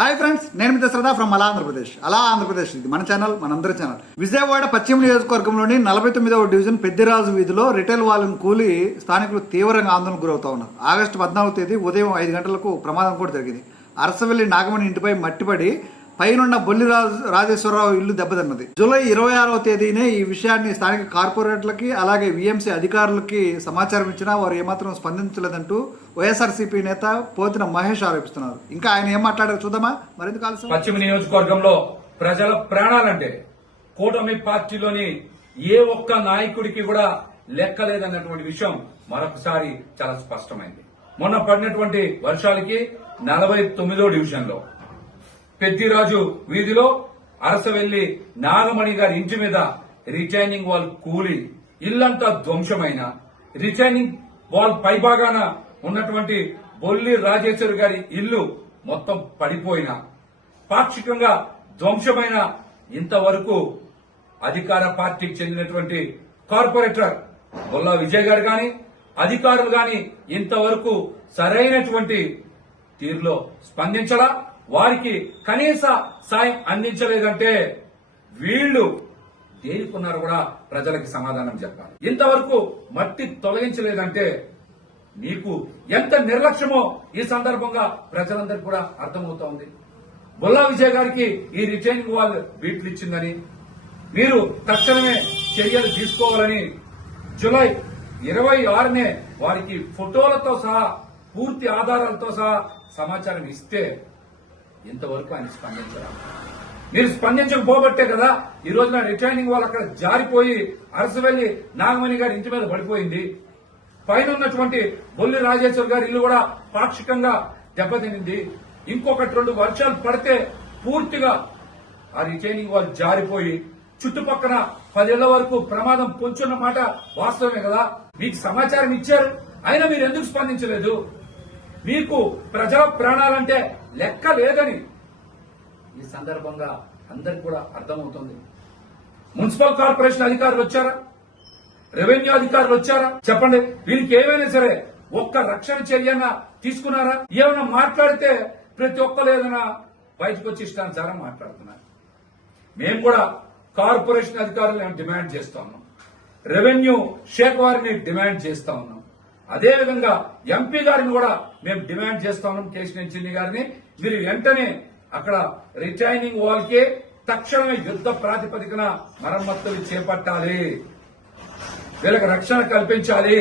Hi friends నేను మీ Dasharatha from అలా ఆంధ్రప్రదేశ్. అలా ఆంధ్రప్రదేశ్ ఇది మన ఛానల్ మనందరి ఛానల్ విజయవాడ పశ్చిమ నియోజకవర్గంలోని నలభై తొమ్మిదవ డివిజన్ పెద్దిరాజు వీధిలో రిటైల్ వాళ్ళని కూలి స్థానికులు తీవ్రంగా ఆందోళనకు గురవుతా ఉన్నారు. ఆగస్టు పద్నాలుగు తేదీ ఉదయం ఐదు గంటలకు ప్రమాదం కూడా జరిగింది. అరసవెల్లి నాగమణి ఇంటిపై మట్టిపడి పైనున్న బొల్లిరాజు రాజేశ్వరరావు ఇల్లు దెబ్బతిన్నది. జూలై ఇరవై ఆరవ తేదీనే ఈ విషయాన్ని స్థానిక కార్పొరేట్లకి అలాగే విఎంసీ అధికారులకి సమాచారం ఇచ్చినా వారు ఏమాత్రం స్పందించలేదంటూ వైఎస్ఆర్సీపీ నేత పోతిన మహేష్ ఆరోపిస్తున్నారు. ఇంకా ఆయన ఏం మాట్లాడారు చూద్దామా? మరింత కాల్సి పశ్చిమ నియోజకవర్గంలో ప్రజల ప్రాణాలంటే కూటమి పార్టీలోని ఏ ఒక్క నాయకుడికి కూడా లెక్కలేదన్నటువంటి విషయం మరొకసారి చాలా స్పష్టమైంది. మొన్న పడినటువంటి వర్షాలకి నలభై తొమ్మిదో డివిజన్లో పెద్దిరాజు వీధిలో అరసవెల్లి నాగమణి గారి ఇంటి మీద రిటైనింగ్ వాల్ కూలి. ఇల్లంతా ధ్వంసమైన. రిటైనింగ్ వాల్ పైభాగాన ఉన్నటువంటి బొల్లి రాజేశ్వరి గారి ఇల్లు మొత్తం పడిపోయిన. పాక్షికంగా ధ్వంసమైన ఇంతవరకు అధికార పార్టీకి చెందినటువంటి కార్పొరేటర్ బొల్లా విజయ్ గారు గాని అధికారులు గాని ఇంతవరకు సరైనటువంటి తీరులో స్పందించలా? వారికి కనీస సాయం అందించలేదంటే వీళ్ళు దేనికున్నారు కూడా ప్రజలకి సమాధానం చెప్పాలి. ఇంతవరకు మట్టి తొలగించలేదంటే మీకు ఎంత నిర్లక్ష్యమో ఈ సందర్భంగా ప్రజలందరికీ కూడా అర్థమవుతోంది. బుల్లా విజయ్ గారికి ఈ రిటైనింగ్ వాల్ బీట్లు ఇచ్చిందని మీరు తక్షణమే చర్యలు తీసుకోవాలని జులై ఇరవై ఆరునే వారికి ఫోటోలతో సహా పూర్తి ఆధారాలతో సహా సమాచారం ఇస్తే ఇంతవరకు ఆయన స్పందించరా? మీరు స్పందించకపోబట్టే కదా ఈ రోజు నా రిటైనింగ్ వాళ్ళు అక్కడ జారిపోయి అరసవెల్లి నాగమణి గారి ఇంటి మీద పడిపోయింది. పైన ఉన్నటువంటి బొల్లి రాజేశ్వర్ గారి ఇల్లు కూడా పాక్షికంగా దెబ్బతినింది. ఇంకొకటి రెండు వర్షాలు పడితే పూర్తిగా ఆ రిటైనింగ్ వాళ్ళు జారిపోయి చుట్టుపక్కల పదేళ్ళ వరకు ప్రమాదం పొంచున్న మాట వాస్తవమే కదా? మీకు సమాచారం ఇచ్చారు. అయినా మీరు ఎందుకు స్పందించలేదు? మీకు ప్రజా ప్రాణాలంటే లెక్క లేదని ఈ సందర్భంగా అందరికి కూడా అర్థమవుతుంది. మున్సిపల్ కార్పొరేషన్ అధికారులు వచ్చారా? రెవెన్యూ అధికారులు వచ్చారా? చెప్పండి. వీరికి ఏమైనా సరే ఒక్క రక్షణ చర్యన తీసుకున్నారా? ఏమైనా మాట్లాడితే ప్రతి ఒక్కరు ఏదైనా బయటకు వచ్చి ఇష్టానుసారం మాట్లాడుతున్నారు. మేము కూడా కార్పొరేషన్ అధికారులు డిమాండ్ చేస్తా ఉన్నాం. రెవెన్యూ శాఖ వారిని డిమాండ్ చేస్తా ఉన్నాం. అదేవిధంగా ఎంపీ గారిని కూడా మేము డిమాండ్ చేస్తా ఉన్నాం కేశినేని చిన్ని గారిని. మీరు వెంటనే అక్కడ రిటైనింగ్ వాల్ తక్షణమే యుద్ధ ప్రాతిపదికన మరమ్మతులు చేపట్టాలి. వీళ్ళకి రక్షణ కల్పించాలి.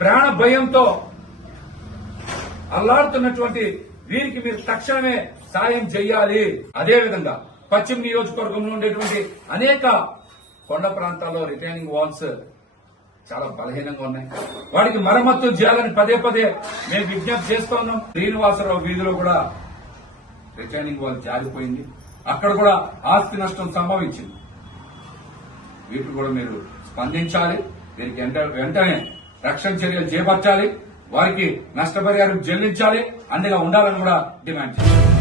ప్రాణ భయంతో అల్లాడుతున్నటువంటి వీరికి మీరు తక్షణమే సాయం చేయాలి. అదేవిధంగా పశ్చిమ నియోజకవర్గంలో ఉండేటువంటి అనేక కొండ ప్రాంతాల్లో రిటైనింగ్ వాల్స్ చాలా బలహీనంగా ఉన్నాయి. వాటికి మరమ్మతులు చేయాలని పదే పదే మేము విజ్ఞప్తి చేస్తా ఉన్నాం. శ్రీనివాసరావు వీధిలో కూడా రిటైనింగ్ వాళ్ళు జారిపోయింది. అక్కడ కూడా ఆస్తి నష్టం సంభవించింది. వీటిని కూడా మీరు స్పందించాలి. దీనికి వెంటనే రక్షణ చర్యలు చేపట్టాలి. వారికి నష్టపరిహారం చెల్లించాలి. అండగా ఉండాలని కూడా డిమాండ్ చేశారు